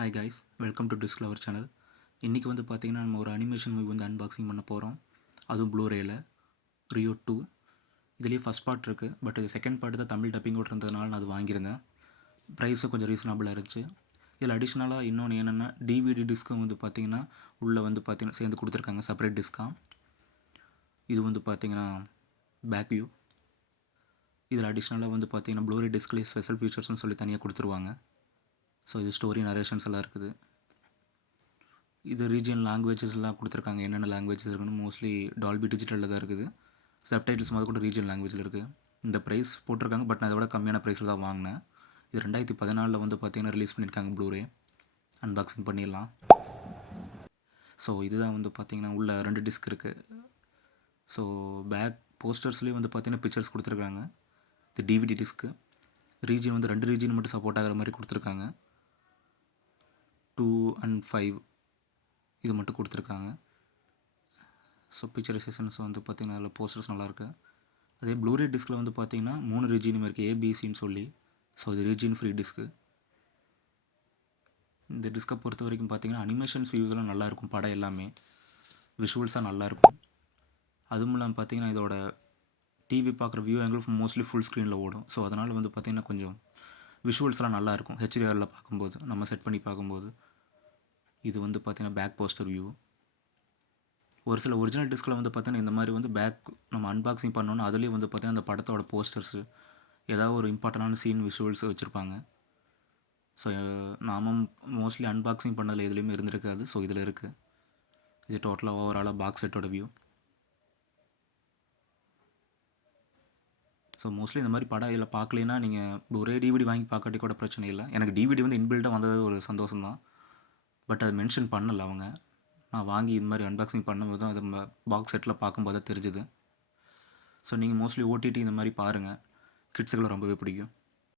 Hi guys, welcome to discover channel. இன்றைக்கி வந்து பார்த்திங்கன்னா நம்ம ஒரு அனிமேஷன் மூவி வந்து அன்பாக்சிங் பண்ண போகிறோம். அதுவும் ப்ளூரேயில் ரியோ 2. இதுலேயே ஃபஸ்ட் பார்ட் இருக்குது, பட் இது செகண்ட் பார்ட் தான் தமிழ் டப்பிங்கோடு இருந்ததுனால நான் அது வாங்கியிருந்தேன். ப்ரைஸும் கொஞ்சம் ரீசனபிளாக இருந்துச்சு. இதில் அடிஷ்னலாக இன்னொன்று என்னென்னா டிவிடி டிஸ்க்கும் வந்து பார்த்திங்கன்னா உள்ளே வந்து பார்த்திங்கன்னா சேர்ந்து கொடுத்துருக்காங்க, செப்பரேட் டிஸ்க்காக. இது வந்து பார்த்திங்கன்னா பேக் வியூ. இதில் அடிஷ்னலாக வந்து பார்த்திங்கன்னா ப்ளூரே டிஸ்க்லேயே ஸ்பெஷல் ஃபீச்சர்ஸ்னு சொல்லி தனியாக கொடுத்துருவாங்க. ஸோ இது ஸ்டோரி நரேஷன்ஸ் எல்லாம் இருக்குது. இது ரீஜியன் லாங்குவேஜஸ்லாம் கொடுத்துருக்காங்க, என்னென்ன லாங்குவேஜஸ் இருக்குன்னு. மோஸ்ட்லி டால்பி டிஜிட்டலில் தான் இருக்குது. சப்டைட்டில்ஸ் முதல் கூட ரீஜியன் லாங்குவேஜில் இருக்குது. இந்த ப்ரைஸ் போட்டிருக்காங்க, பட் நான் இதோட கம்மியான ப்ரைஸில் தான் வாங்கினேன். இது 2014 வந்து பார்த்திங்கன்னா ரிலீஸ் பண்ணியிருக்காங்க ப்ளூரே. அன்பாக்சிங் பண்ணிடலாம். ஸோ இதுதான் வந்து பார்த்திங்கன்னா உள்ள 2 டிஸ்க் இருக்குது. ஸோ பேக் போஸ்டர்ஸ்லேயும் வந்து பார்த்திங்கன்னா பிக்சர்ஸ் கொடுத்துருக்காங்க. இது டிவிடி டிஸ்க்கு. ரீஜியன் வந்து 2 ரீஜியன் மட்டும் சப்போர்ட் ஆகிற மாதிரி கொடுத்துருக்காங்க. 2 and 5 இது மட்டும் கொடுத்துருக்காங்க. ஸோ பிக்சரைசேஷன்ஸ் வந்து பார்த்திங்கன்னா அதில் போஸ்டர்ஸ் நல்லாயிருக்கு. அதே ப்ளூரே டிஸ்கில் வந்து பார்த்திங்கன்னா 3 ரீஜியனும் இருக்குது, ஏபிசின்னு சொல்லி. ஸோ இது ரீஜியன் ஃப்ரீ டிஸ்க்கு. இந்த டிஸ்கை பொறுத்த வரைக்கும் பார்த்திங்கன்னா அனிமேஷன்ஸ் வியூஸ்லாம் நல்லாயிருக்கும். படம் எல்லாமே விஷுவல்ஸாக நல்லாயிருக்கும். அதுவும் இல்லாமல் பார்த்திங்கன்னா இதோட டிவி பார்க்குற வியூ ஆங்கிள் மோஸ்ட்லி ஃபுல் ஸ்க்ரீனில் ஓடும். ஸோ அதனால் வந்து பார்த்திங்கன்னா கொஞ்சம் விஷுவல்ஸ்லாம் நல்லாயிருக்கும் ஹெச்டிஆரில் பார்க்கும்போது, நம்ம செட் பண்ணி பார்க்கும்போது. இது வந்து பார்த்திங்கன்னா பேக் போஸ்டர் வியூ. ஒரு சில ஒரிஜினல் டிஸ்கில் வந்து பார்த்திங்கன்னா இந்த மாதிரி வந்து பேக் நம்ம அன்பாக்சிங் பண்ணோன்னா அதுலேயே வந்து பார்த்திங்கன்னா அந்த படத்தோட போஸ்டர்ஸு, ஏதாவது ஒரு இம்பார்ட்டண்டான சீன் விஷுவல்ஸ் வச்சுருப்பாங்க. ஸோ நாம் மோஸ்ட்லி அன்பாக்சிங் பண்ணதில் எதுலேயுமே இருந்திருக்காது. ஸோ இதில் இருக்குது. இது டோட்டலாக ஓவராலாக பாக்ஸ் செட்டோட வியூ. ஸோ மோஸ்ட்லி இந்த மாதிரி படம் இதில் பார்க்கலைன்னா நீங்கள் ஒரே டிவிடி வாங்கி பார்க்காட்டி கூட பிரச்சனை இல்லை. எனக்கு டிவிடி வந்து இன்பில்ட்டாக வந்தது ஒரு சந்தோஷம் தான். பட் அதை மென்ஷன் பண்ணலை அவங்க. நான் வாங்கி இது மாதிரி அன்பாக்சிங் பண்ணும்போது தான் அது பாக்ஸ் செட்டில் பார்க்கும்போது தான் தெரிஞ்சுது. ஸோ நீங்கள் மோஸ்ட்லி ஓடிடி இந்த மாதிரி பாருங்கள், கிட்ஸுக்கெல்லாம் ரொம்பவே பிடிக்கும்.